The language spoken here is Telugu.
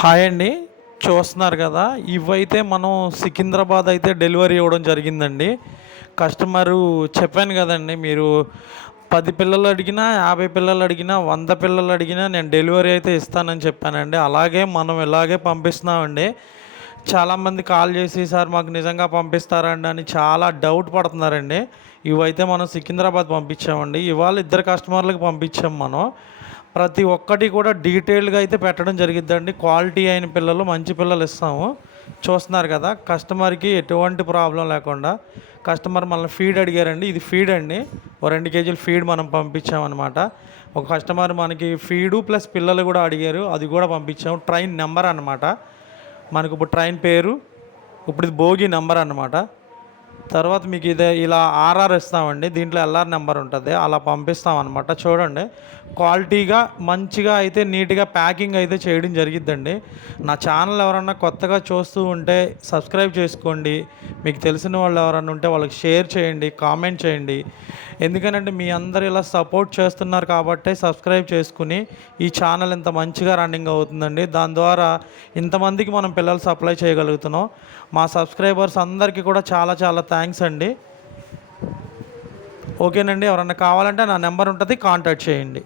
హాయ్ అండి. చూస్తున్నారు కదా ఇవైతే మనం సికింద్రాబాద్ అయితే డెలివరీ ఇవ్వడం జరిగిందండి. కస్టమరు చెప్పాను కదండి మీరు పది పిల్లలు అడిగినా యాభై పిల్లలు అడిగినా వంద పిల్లలు అడిగినా నేను డెలివరీ అయితే ఇస్తానని చెప్పానండి. అలాగే మనం ఇలాగే పంపిస్తున్నామండి. చాలామంది కాల్ చేసి సార్ మాకు నిజంగా పంపిస్తారండి అని చాలా డౌట్ పడుతున్నారండి. ఇవైతే మనం సికింద్రాబాద్ పంపించామండి. ఇవాళ ఇద్దరు కస్టమర్లకు పంపించాం మనం. ప్రతి ఒక్కటి కూడా డీటెయిల్గా అయితే పెట్టడం జరిగిద్దండి. క్వాలిటీ అయిన పిల్లలు మంచి పిల్లలు ఇస్తాము. చూస్తున్నారు కదా కస్టమర్కి ఎటువంటి ప్రాబ్లం లేకుండా కస్టమర్ మళ్ళీ ఫీడ్ అడిగారండి. ఇది ఫీడ్ అండి. ఓ రెండు కేజీలు ఫీడ్ మనం పంపించామన్నమాట. ఒక కస్టమర్ మనకి ఫీడు ప్లస్ పిల్లలు కూడా అడిగారు. అది కూడా పంపించాము. ట్రైన్ నెంబర్ అనమాట మనకు ఇప్పుడు ట్రైన్ పేరు ఇప్పుడు ఇది భోగి నెంబర్ అన్నమాట. తర్వాత మీకు ఇదే ఇలా ఆర్ఆర్ ఇస్తామండి. దీంట్లో ఎల్ఆర్ నెంబర్ ఉంటుంది. అలా పంపిస్తాం అనమాట చూడండి. క్వాలిటీగా మంచిగా అయితే నీట్గా ప్యాకింగ్ అయితే చేయడం జరిగిద్దండి. నా ఛానల్ ఎవరన్నా కొత్తగా చూస్తూ ఉంటే సబ్స్క్రైబ్ చేసుకోండి. మీకు తెలిసిన వాళ్ళు ఎవరన్నా ఉంటే వాళ్ళకి షేర్ చేయండి కామెంట్ చేయండి. ఎందుకంటే మీ అందరు ఇలా సపోర్ట్ చేస్తున్నారు కాబట్టే సబ్స్క్రైబ్ చేసుకుని ఈ ఛానల్ ఇంత మంచిగా రన్నింగ్ అవుతుందండి. దాని ద్వారా ఇంతమందికి మనం పిల్లలు సప్లై చేయగలుగుతున్నాం. మా సబ్స్క్రైబర్స్ అందరికీ కూడా చాలా చాలా థ్యాంక్స్ అండి. ఓకేనండి ఎవరన్నా కావాలంటే నా నెంబర్ ఉంటుంది కాంటాక్ట్ చేయండి.